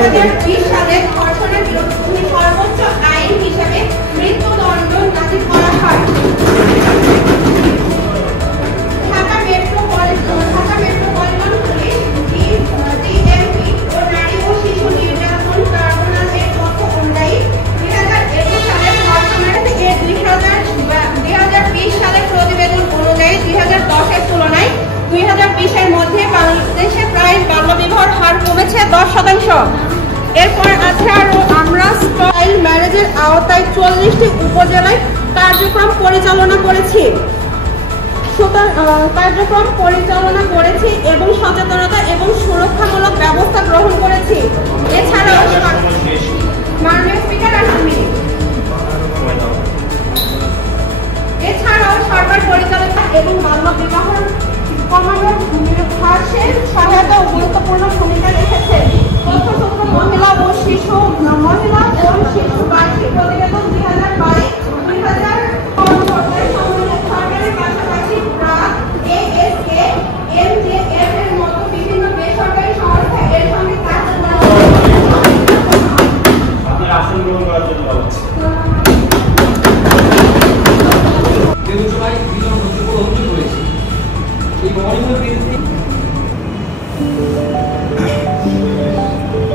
2020 সালে ধর্ষণের বিরুদ্ধে সর্বোচ্চ আইন হিসেবে মৃত্যুদণ্ড নাজিল করা হয়। ঢাকা মেট্রোপলিটন পুলিশ ডিএমপি ও নারী ও শিশু নির্যাতন ট্রাইব্যুনালের তথ্য অনুযায়ী 2021 সালের ধর্ষণের 2020 সালের প্রতিবেদন অনুযায়ী 2010-এর তুলনায় 2020-এর মধ্যে বাংলাদেশে প্রায় বাল্যবিবাহের হার কমেছে 10%। এরপর আছে আরো আমরা চাইল্ড ম্যারেজের আওতায় 40টি উপজেলায় কার্যক্রম পরিচালনা করেছি এবং সচেতনতা এবং সুরক্ষামূলক ব্যবস্থা গ্রহণ করেছি। এছাড়াও মাননীয় স্পিকার সরকার পরিচালিত এবং বাল্য বিবাহ কমানোর হ্রাসের সহায়তা ও গুরুত্বপূর্ণ ভূমিকা রেখেছে। তথ্যসূত্র মহিলা ও শিশু বার্ষিক প্রতিবেদন 2022-2000 সরকারের পাশাপাশি ব্রাক, এএসএ, এমজেএফ এর মতো বিভিন্ন বেসরকারি সংস্থা এর সঙ্গে কাজ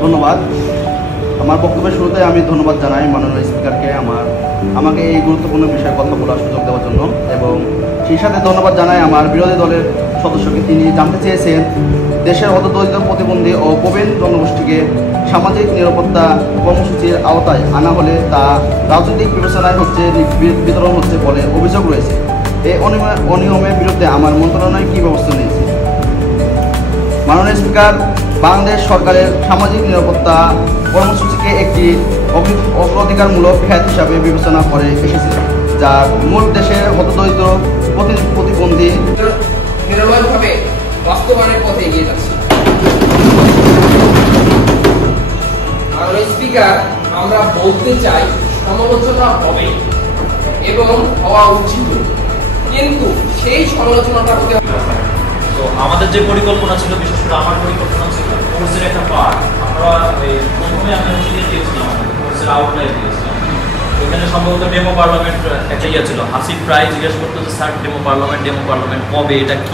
ধন্যবাদ। আমার বক্তব্যের শুরুতে আমি ধন্যবাদ জানাই মাননীয় স্পিকারকে আমাকে এই গুরুত্বপূর্ণ বিষয়ে কথা বলার সুযোগ দেওয়ার জন্য, এবং সেই সাথে ধন্যবাদ জানাই আমার বিরোধী দলের সদস্যকে। তিনি জানতে চেয়েছেন দেশের হতদরিদ্র, প্রতিবন্ধী ও প্রবীণ জনগোষ্ঠীকে সামাজিক নিরাপত্তা কর্মসূচির আওতায় আনা হলে তা রাজনৈতিক বিবেচনায় বিতরণ হচ্ছে বলে অভিযোগ রয়েছে। এই অনিয়মের বিরুদ্ধে আমার মন্ত্রণালয় কী ব্যবস্থা নিয়েছে? মাননীয় স্পিকার, বাংলাদেশ সরকারের সামাজিক নিরাপত্তা কর্মসূচিকে একটি অগ্রাধিকারমূলক খাত হিসাবে বিবেচনা করে এসেছে, যার মূল দেশের হতদরিদ্র, প্রতিবন্ধী নিরলসভাবে বাস্তবায়নের পথে এগিয়ে যাচ্ছে। মাননীয় স্পিকার, আমরা বলতে চাই সমালোচনা হবে এবং হওয়া উচিত, কিন্তু সেই সমালোচনাটা হতে হবে। তো আমাদের যে পরিকল্পনা ছিল, বিশেষ করে আমার পরিকল্পনা ছিল কোর্সের একটা পার্ট, আমরা প্রথমে আমি দিয়েছিলাম কোর্সের আউটলাইন দিয়েছিলাম। ওইখানে সম্ভবত ডেমো পার্লামেন্ট একটা ছিল, হাসিব প্রায় জিজ্ঞেস করতো যে স্যার ডেমো পার্লামেন্ট কবে, এটা কি?